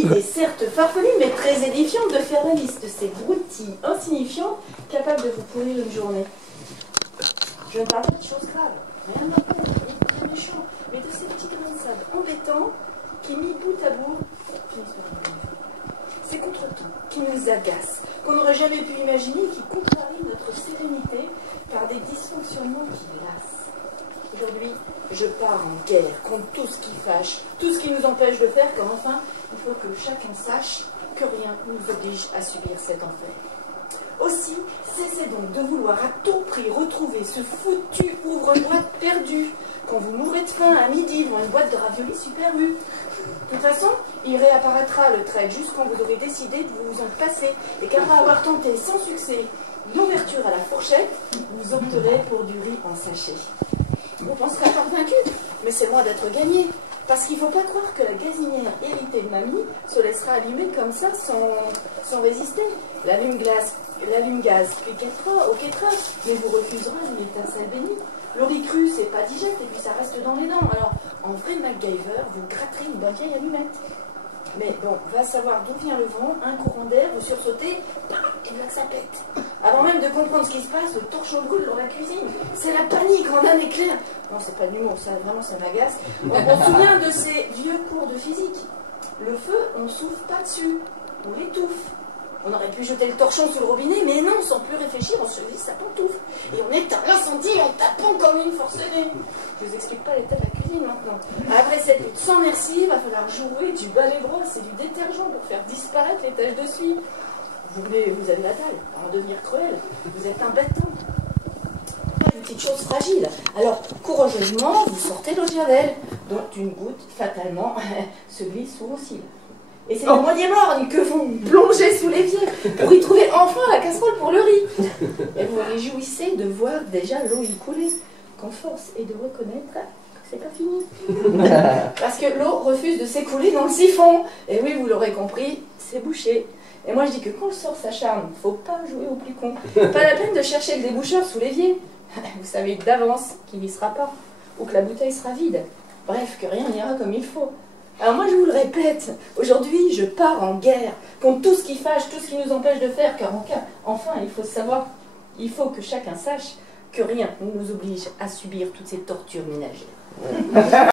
Aujourd'hui est certes farfelue, mais très édifiante de faire la liste de ces broutilles insignifiantes capables de vous pourrir une journée. Je ne parle pas de choses graves, rien de mortel, rien de méchant, mais de ces petits grains de sable embêtants qui, mis bout à bout, finissent par nous faire. Ces contretemps qui nous agacent, qu'on n'aurait jamais pu imaginer et qui contrarient notre sérénité par des dysfonctionnements qui lassent. Aujourd'hui, je pars en guerre contre tout ce qui fâche, tout ce qui nous empêche de faire, car enfin, il faut que chacun sache que rien ne nous oblige à subir cet enfer. Aussi, cessez donc de vouloir à tout prix retrouver ce foutu ouvre-boîte perdu quand vous mourrez de faim à midi devant une boîte de raviolis super vue. De toute façon, il réapparaîtra le trait juste quand vous aurez décidé de vous en passer et qu'après avoir tenté sans succès l'ouverture à la fourchette, vous opterez pour du riz en sachet. Vous penserez avoir vaincu, mais c'est loin d'être gagné. Parce qu'il ne faut pas croire que la gazinière héritée de mamie se laissera allumer comme ça sans résister. L'allume-gaz piquera, mais vous refusera une étincelle bénie. Le riz cru, c'est pas digeste et puis ça reste dans les dents. Alors, en vrai MacGyver, vous gratterez une bonne vieille allumette. Mais bon, va savoir d'où vient le vent, un courant d'air, vous sursautez, et là que ça pète. Avant même de comprendre ce qui se passe, le torchon brûle dans la cuisine. C'est la panique en un éclair. Non, c'est pas de l'humour, ça vraiment ça m'agace. On se souvient de ces vieux cours de physique. Le feu, on ne souffle pas dessus, on l'étouffe. On aurait pu jeter le torchon sous le robinet, mais non, sans plus réfléchir, on se dit sa pantoufle. Et on éteint l'incendie en tapant comme une forcenée. Je vous explique pas l'état de la cuisine maintenant. Après cette lutte sans merci, il va falloir jouer du balai-brosse et du détergent pour faire disparaître les taches de suie. Vous avez la dalle, à en devenir cruel. Vous êtes un bêton. Pas une petite chose fragile. Alors, courageusement, vous sortez l'eau de javel, dont une goutte, fatalement, se glisse sous vos cils. Et c'est le moitié morne que vous plongez sous l'évier pour y trouver enfin la casserole pour le riz. Et vous vous réjouissez de voir déjà l'eau y couler, qu'en force et de reconnaître que c'est pas fini. Parce que l'eau refuse de s'écouler dans le siphon. Et oui, vous l'aurez compris, c'est bouché. Et moi je dis que quand le sort s'acharne, il ne faut pas jouer au plus con. Pas la peine de chercher le déboucheur sous l'évier. Vous savez d'avance qu'il n'y sera pas, ou que la bouteille sera vide. Bref, que rien n'ira comme il faut. Alors moi je vous le répète, aujourd'hui je pars en guerre contre tout ce qui fâche, tout ce qui nous empêche de faire, car enfin il faut savoir, il faut que chacun sache que rien ne nous oblige à subir toutes ces tortures ménagères.